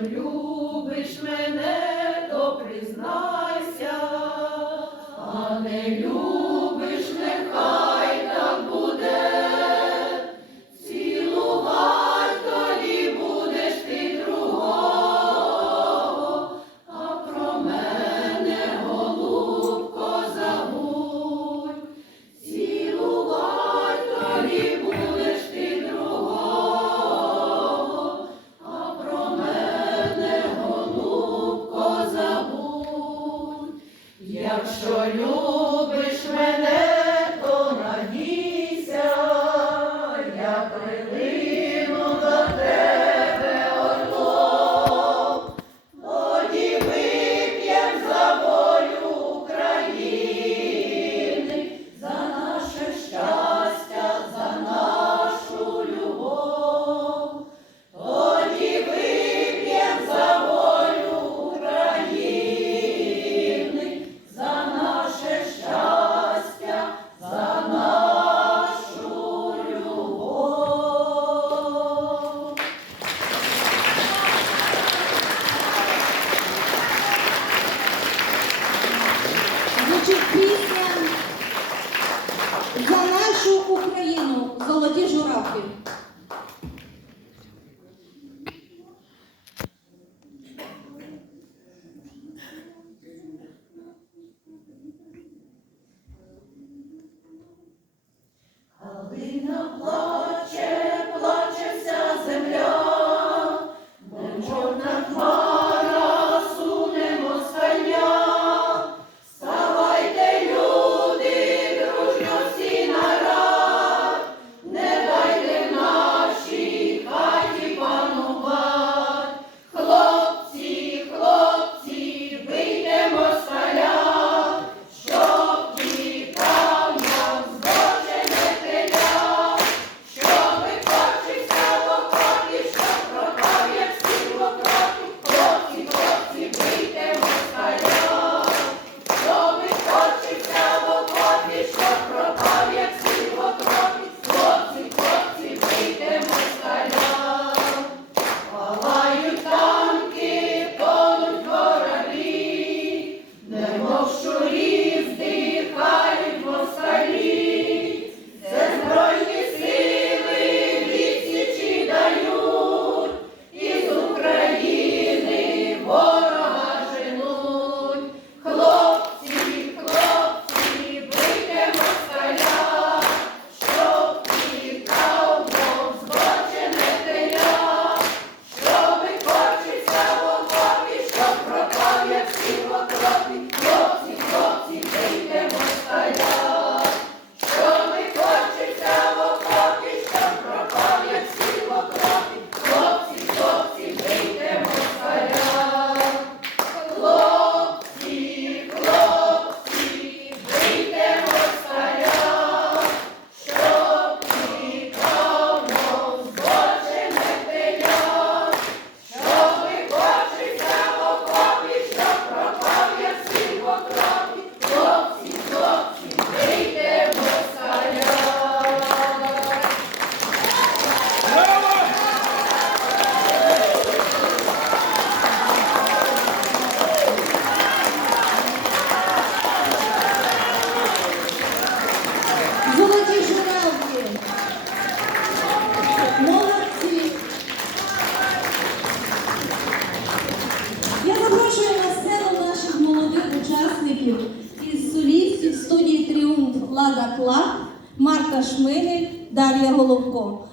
olhou за нашу Україну, золоті журавки. учасників із солістів студії Тріумф Лада Клад, Марта Шмигель, Дар'я Головко.